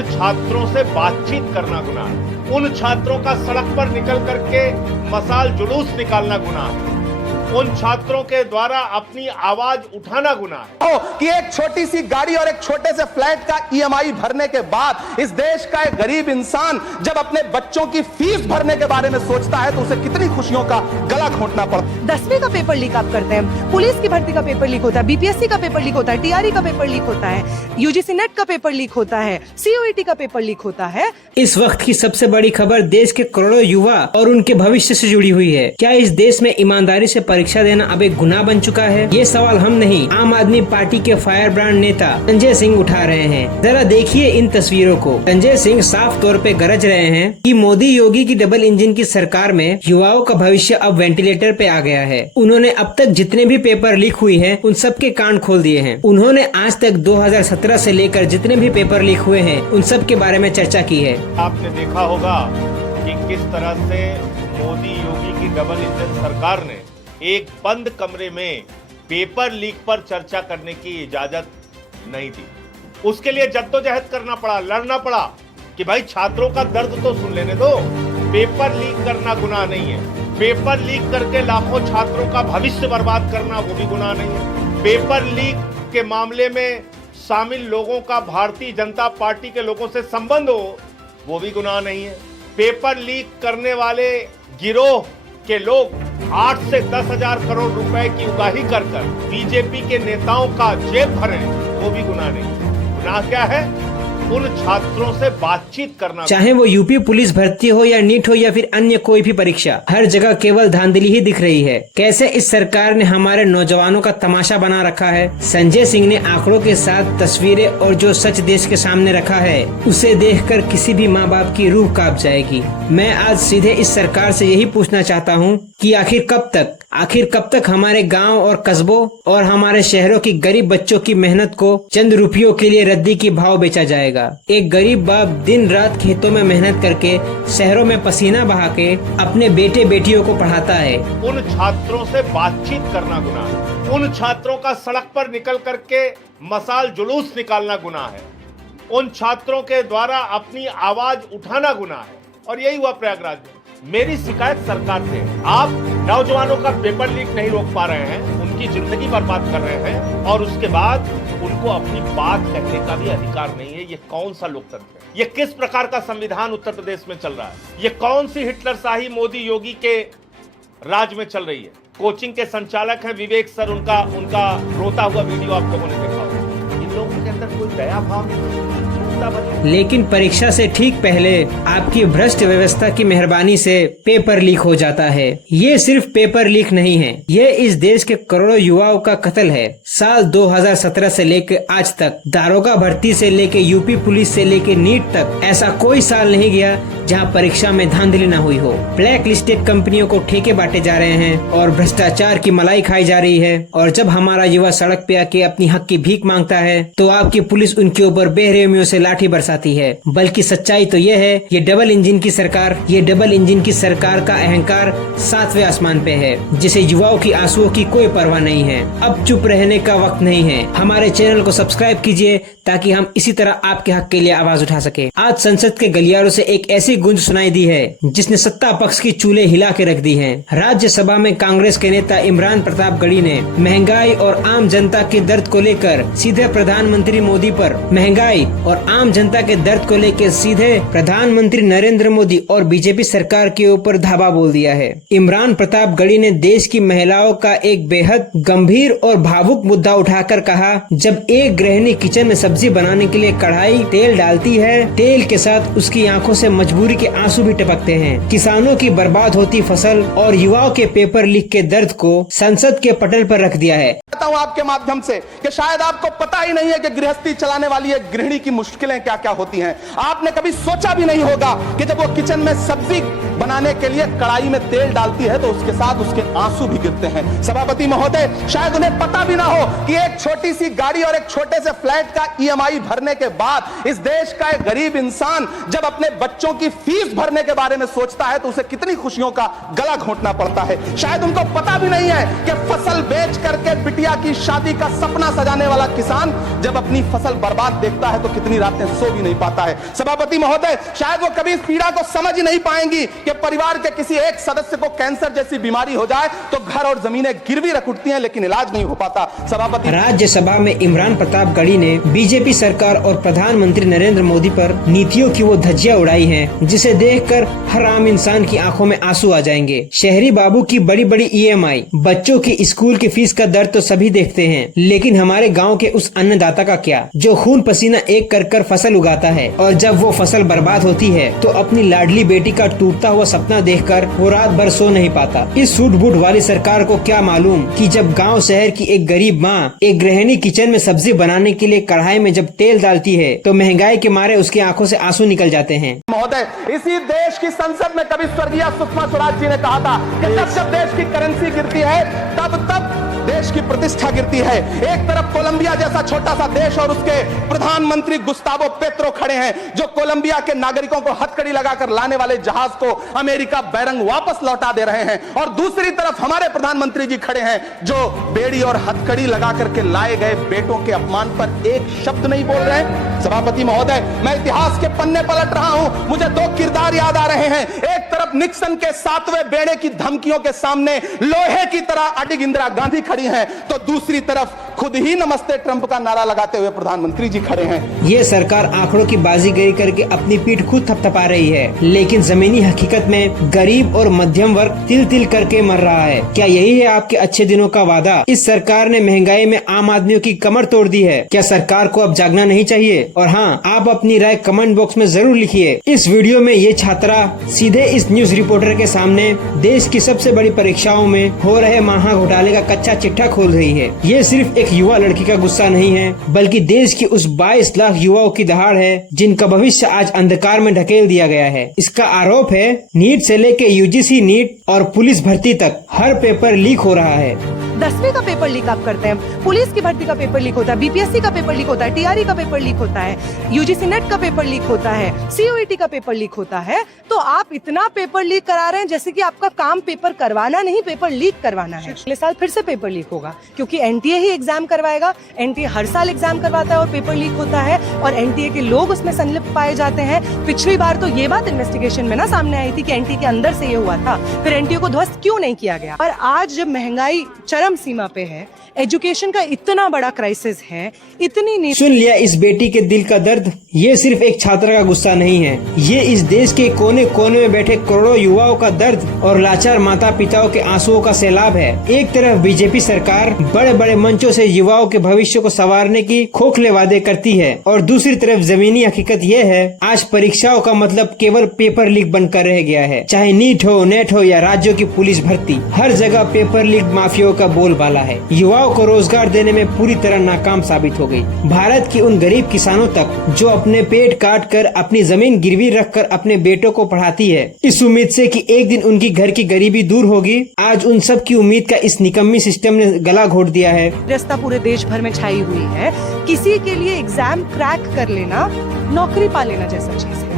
उन छात्रों से बातचीत करना गुनाह है। उन छात्रों का सड़क पर निकल करके मशाल जुलूस निकालना गुनाह है। उन छात्रों के द्वारा अपनी आवाज उठाना गुनाह है। कि एक छोटी सी गाड़ी और एक छोटे से फ्लैट का ईएमआई भरने के बाद इस देश का एक गरीब इंसान जब अपने बच्चों की फीस भरने के बारे में सोचता है तो उसे कितनी खुशियों का गला घोंटना पड़ता है। 10वीं का पेपर लीक आप करते हैं, पुलिस की भर्ती का पेपर लीक होता है, बीपीएससी का पेपर लीक होता है, टीआरई का पेपर लीक होता है, यूजीसी नेट का पेपर लीक होता है, सीओईटी का पेपर लीक होता है। इस वक्त की सबसे बड़ी खबर देश के करोड़ों युवा और उनके भविष्य से जुड़ी हुई है। क्या इस देश में ईमानदारी से परीक्षा देना अब एक गुनाह बन चुका है? ये सवाल हम नहीं, आम आदमी पार्टी के फायर ब्रांड नेता संजय सिंह उठा रहे हैं। जरा देखिए इन तस्वीरों को। संजय सिंह साफ तौर पे गरज रहे हैं कि मोदी योगी की डबल इंजन की सरकार में युवाओं का भविष्य अब वेंटिलेटर पे आ गया है। उन्होंने अब तक जितने भी पेपर लीक हुई हैं, उन सब के कान खोल दिए हैं। उन्होंने आज तक 2017 से लेकर जितने भी पेपर लीक हुए हैं, उन सब के बारे में चर्चा की है। आपने देखा होगा कि किस तरह से मोदी योगी की डबल इंजन सरकार ने एक बंद कमरे में पेपर लीक पर चर्चा करने की इजाजत नहीं दी। उसके लिए जद्दोजहद करना पड़ा, लड़ना पड़ा कि भाई छात्रों का दर्द तो सुन लेने दो। पेपर लीक करना गुनाह नहीं है। पेपर लीक करके लाखों छात्रों का भविष्य बर्बाद करना वो भी गुनाह नहीं है। पेपर लीक के मामले में शामिल लोगों का भारतीय जनता पार्टी के लोगों से संबंध हो वो भी गुनाह नहीं है। पेपर लीक करने वाले गिरोह के लोग 8 से 10,000 करोड़ रुपए की उगाही कर बीजेपी के नेताओं का जेब भरे वो भी गुनाह नहीं। गुनाह क्या है? उन छात्रों से बातचीत करना। चाहे वो यूपी पुलिस भर्ती हो या नीट हो या फिर अन्य कोई भी परीक्षा, हर जगह केवल धांधली ही दिख रही है। कैसे इस सरकार ने हमारे नौजवानों का तमाशा बना रखा है। संजय सिंह ने आंकड़ों के साथ तस्वीरें और जो सच देश के सामने रखा है, उसे देखकर किसी भी माँ बाप की रूह कांप जाएगी। मैं आज सीधे इस सरकार से यही पूछना चाहता हूँ कि आखिर कब तक हमारे गांव और कस्बों और हमारे शहरों की गरीब बच्चों की मेहनत को चंद रुपयों के लिए रद्दी की भाव बेचा जाएगा। एक गरीब बाप दिन रात खेतों में मेहनत करके शहरों में पसीना बहा के अपने बेटे बेटियों को पढ़ाता है। उन छात्रों से बातचीत करना गुनाह है। उन छात्रों का सड़क पर निकल करके मशाल जुलूस निकालना गुनाह है। उन छात्रों के द्वारा अपनी आवाज उठाना गुनाह है। और यही हुआ प्रयागराज में। मेरी शिकायत सरकार से, आप नौजवानों का पेपर लीक नहीं रोक पा रहे हैं, उनकी जिंदगी बर्बाद कर रहे हैं और उसके बाद उनको अपनी बात कहने का भी अधिकार नहीं है। ये कौन सा लोकतंत्र है? ये किस प्रकार का संविधान उत्तर प्रदेश में चल रहा है? ये कौन सी हिटलरशाही मोदी योगी के राज में चल रही है? कोचिंग के संचालक हैं विवेक सर, उनका रोता हुआ वीडियो आप लोगों ने देखा होगा। इन लोगों के अंदर कोई दया भाव नहीं। लेकिन परीक्षा से ठीक पहले आपकी भ्रष्ट व्यवस्था की मेहरबानी से पेपर लीक हो जाता है। ये सिर्फ पेपर लीक नहीं है, ये इस देश के करोड़ों युवाओं का कत्ल है। साल 2017 से लेकर आज तक दारोगा भर्ती से लेकर यूपी पुलिस से लेकर नीट तक ऐसा कोई साल नहीं गया जहां परीक्षा में धांधली न हुई हो। ब्लैक लिस्टेड कंपनियों को ठेके बांटे जा रहे हैं और भ्रष्टाचार की मलाई खाई जा रही है। और जब हमारा युवा सड़क पे आके अपनी हक की भीख मांगता है तो आपकी पुलिस उनके ऊपर बेरहमियों से लाठी बरसाती है। बल्कि सच्चाई तो ये है, ये डबल इंजन की सरकार का अहंकार 7वें आसमान पे है, जिसे युवाओं की आंसुओं की कोई परवाह नहीं है। अब चुप रहने का वक्त नहीं है। हमारे चैनल को सब्सक्राइब कीजिए ताकि हम इसी तरह आपके हक के लिए आवाज उठा सके। आज संसद के गलियारों से एक ऐसी गूंज सुनाई दी है जिसने सत्ता पक्ष की चूल्हे हिला के रख दी है। राज्यसभा में कांग्रेस के नेता इमरान प्रतापगढ़ी ने महंगाई और आम जनता के दर्द को लेकर सीधे प्रधानमंत्री मोदी पर, महंगाई और आम जनता के दर्द को लेकर सीधे प्रधानमंत्री नरेंद्र मोदी और बीजेपी सरकार के ऊपर धावा बोल दिया है। इमरान प्रतापगढ़ी ने देश की महिलाओं का एक बेहद गंभीर और भावुक मुद्दा उठाकर कहा, जब एक गृहिणी किचन में सब्जी बनाने के लिए कढ़ाई तेल डालती है, तेल के साथ उसकी आंखों से मजबूरी के आंसू भी टपकते हैं। किसानों की बर्बाद होती फसल और युवाओं के पेपर लीक के दर्द को संसद के पटल पर रख दिया है। हूं आपके माध्यम से कि शायद आपको पता ही नहीं है कि गृहस्थी चलाने वाली एक गृहिणी की मुश्किलें क्या क्या होती हैं। आपने कभी सोचा भी नहीं होगा कि जब वो किचन में सब्जी बनाने के लिए कढ़ाई में तेल डालती है तो उसके साथ उसके आंसू भी गिरते हैं। सभापति महोदय, शायद उन्हें पता भी ना हो कि एक छोटी सी गाड़ी और एक छोटे से फ्लैट का ईएमआई भरने के बाद इस देश का एक गरीब इंसान जब अपने बच्चों की फीस भरने के बारे में सोचता है तो उसे कितनी खुशियों का गला घोंटना पड़ता है। शायद उनको पता भी नहीं है कि फसल बेच करके बिटिया की शादी का सपना सजाने वाला किसान जब अपनी फसल बर्बाद देखता है तो कितनी रातें सो भी नहीं पाता है। सभापति महोदय, शायद वो कभी इस पीड़ा को समझ ही नहीं पाएंगी कि परिवार के किसी एक सदस्य को कैंसर जैसी बीमारी हो जाए तो घर और जमीनें गिरवी रख उठती हैं, लेकिन इलाज नहीं हो पाता। सभापति, राज्यसभा में इमरान प्रतापगढ़ी ने बीजेपी सरकार और प्रधानमंत्री नरेंद्र मोदी पर नीतियों की वो धज्जियां उड़ाई हैं, जिसे देखकर हर आम इंसान की आंखों में आंसू आ जाएंगे। शहरी बाबू की बड़ी बड़ी EMI, बच्चों की स्कूल की फीस का दर्द तो सभी देखते हैं, लेकिन हमारे गाँव के उस अन्नदाता का क्या, जो खून पसीना एक कर कर फसल उगाता है और जब वो फसल बर्बाद होती है तो अपनी लाडली बेटी का टूटता हुआ सपना देखकर वो रात भर सो नहीं पाता। इस सूट बूट वाली सरकार को क्या मालूम कि जब गांव शहर की एक गरीब माँ एक गृहिणी किचन में सब्जी बनाने के लिए कढ़ाई में जब तेल डालती है तो महंगाई के मारे उसकी आंखों से आंसू निकल जाते हैं। महोदय, इसी देश की संसद में कभी स्वर्गीय सुषमा स्वराज जी ने कहा था कि जब देश की करेंसी गिरती है तब देश की प्रतिष्ठा गिरती है। एक तरफ कोलंबिया जैसा छोटा सा देश और उसके प्रधानमंत्री गुस्तावो पेत्रो खड़े हैं, जो कोलंबिया के नागरिकों को हथकड़ी लगाकर लाने वाले जहाज को अमेरिका बैरंग वापस लौटा दे रहे हैं, और दूसरी तरफ हमारे प्रधानमंत्री जी खड़े हैं जो बेड़ी और हथकड़ी लगा करके लाए गए बेटों के अपमान पर एक शब्द नहीं बोल रहे हैं। सभापति महोदय, मैं इतिहास के पन्ने पलट रहा हूं, मुझे दो किरदार याद आ रहे हैं। एक तरफ निक्सन के 7वें बेड़े की धमकियों के सामने लोहे की तरह अडिग इंदिरा गांधी खड़ी हैं, तो दूसरी तरफ खुद ही नमस्ते ट्रंप का नारा लगाते हुए प्रधानमंत्री जी खड़े हैं। ये सरकार आंकड़ों की बाजीगरी करके अपनी पीठ खुद थपथपा रही है, लेकिन जमीनी हकीकत में गरीब और मध्यम वर्ग तिल तिल करके मर रहा है। क्या यही है आपके अच्छे दिनों का वादा? इस सरकार ने महंगाई में आम आदमियों की कमर तोड़ दी है। क्या सरकार को अब जागना नहीं चाहिए? और हाँ, आप अपनी राय कमेंट बॉक्स में जरूर लिखिए। इस वीडियो में ये छात्रा सीधे इस न्यूज रिपोर्टर के सामने देश की सबसे बड़ी परीक्षाओं में हो रहे महा घोटाले का कच्चा चिट्ठा खोल रही है। ये सिर्फ एक युवा लड़की का गुस्सा नहीं है, बल्कि देश की उस 22 लाख युवाओं की दहाड़ है जिनका भविष्य आज अंधकार में ढकेल दिया गया है। इसका आरोप है नीट से लेके UGC नीट और पुलिस भर्ती तक हर पेपर लीक हो रहा है। 10वीं का पेपर लीक आप करते हैं, पुलिस की भर्ती का पेपर लीक होता है, BPSC का पेपर लीक होता है, TRE का पेपर लीक होता है, UGC नेट का पेपर लीक होता है, COET का पेपर लीक होता है। तो आप इतना पेपर लीक करा रहे हैं जैसे कि आपका काम पेपर करवाना नहीं, पेपर लीक करवाना है। अगले साल फिर से पेपर लीक होगा क्योंकि NTA ही एग्जाम करवाएगा। NTA हर साल एग्जाम करवाता है और पेपर लीक होता है, और NTA के लोग उसमें संलिप्त पाए जाते हैं। पिछली बार तो ये बात इन्वेस्टिगेशन में ना सामने आई थी कि NTA के अंदर से ये हुआ था, फिर NTA को ध्वस्त क्यों नहीं किया गया। और आज जब महंगाई चरम सीमा पे है, एजुकेशन का इतना बड़ा क्राइसिस है, इतनी सुन लिया इस बेटी के दिल का दर्द। ये सिर्फ एक छात्र का गुस्सा नहीं है, ये इस देश के कोने कोने में बैठे करोड़ों युवाओं का दर्द और लाचार माता पिताओं के आंसुओं का सैलाब है। एक तरफ बीजेपी सरकार बड़े बड़े मंचों से युवाओं के भविष्य को संवारने की खोखले वादे करती है, और दूसरी तरफ जमीनी हकीकत ये है आज परीक्षाओं का मतलब केवल पेपर लीक बनकर रह गया है। चाहे नीट हो, नेट हो या राज्यों की पुलिस भर्ती, हर जगह पेपर लीक माफियाओं का बोलबाला है। युवाओं को रोजगार देने में पूरी तरह नाकाम साबित हो गई। भारत की उन गरीब किसानों तक जो अपने पेट काट कर अपनी जमीन गिरवी रखकर अपने बेटों को पढ़ाती है, इस उम्मीद से कि एक दिन उनकी घर की गरीबी दूर होगी, आज उन सब की उम्मीद का इस निकम्मी सिस्टम ने गला घोट दिया है। व्यवस्था पूरे देश भर में छाई हुई है। किसी के लिए एग्जाम क्रैक कर लेना नौकरी पा लेना जैसा चीज है।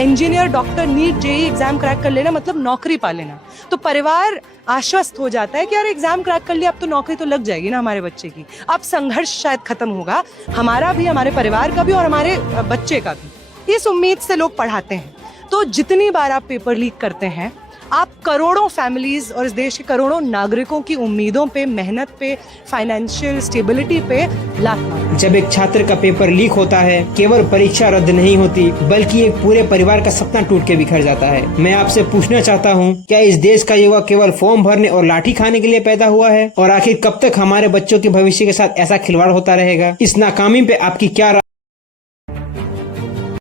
Engineer, doctor, NEET, JEE exam crack कर लेना मतलब नौकरी पा लेना। तो परिवार आश्वस्त हो जाता है कि यार एग्जाम क्रैक कर लिया, अब तो नौकरी तो लग जाएगी ना हमारे बच्चे की, अब संघर्ष शायद खत्म होगा, हमारा भी, हमारे परिवार का भी और हमारे बच्चे का भी। इस उम्मीद से लोग पढ़ाते हैं। तो जितनी बार आप पेपर लीक करते हैं, आप करोड़ों फैमिलीज और इस देश के करोड़ों नागरिकों की उम्मीदों पे, मेहनत पे, फाइनेंशियल स्टेबिलिटी पे लात मारते। जब एक छात्र का पेपर लीक होता है, केवल परीक्षा रद्द नहीं होती बल्कि एक पूरे परिवार का सपना टूट के बिखर जाता है। मैं आपसे पूछना चाहता हूँ, क्या इस देश का युवा केवल फॉर्म भरने और लाठी खाने के लिए पैदा हुआ है? और आखिर कब तक हमारे बच्चों के भविष्य के साथ ऐसा खिलवाड़ होता रहेगा? इस नाकामी पे आपकी क्या